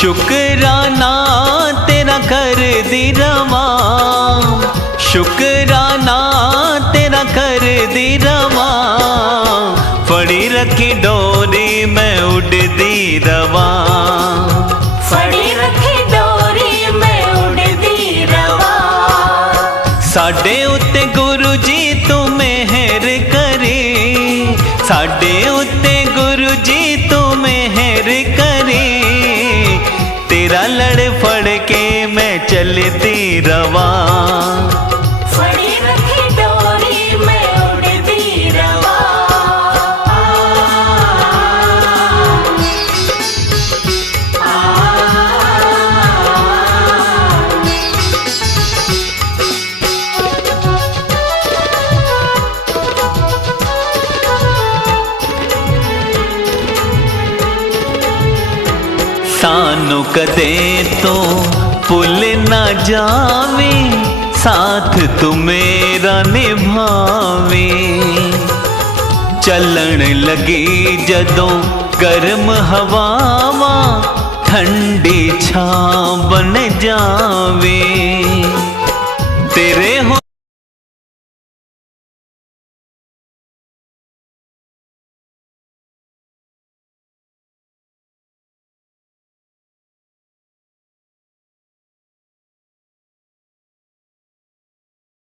शुकराना तेरा कर दी रवा, शुकराना तेरा कर दी रवा, फड़ी रखी डोरी मैं उड़दी रवा, फड़ी रखी डोरी मैं उड़दी रवा। साडे उत्ते गुरु जी तू मेहर करी, साडे उत्ते गुरु जी तू मेहर करी, तेरा लड़ फड़ के मैं चलती रवा, फड़ी रखी डोरी मैं उड़दी रवा। सानू कदे तो भुल ना जावे, साथ तू मेरा निभावे, चलन लगी जदों गर्म हवावा, ठंडी छां बन जावे, तेरे हो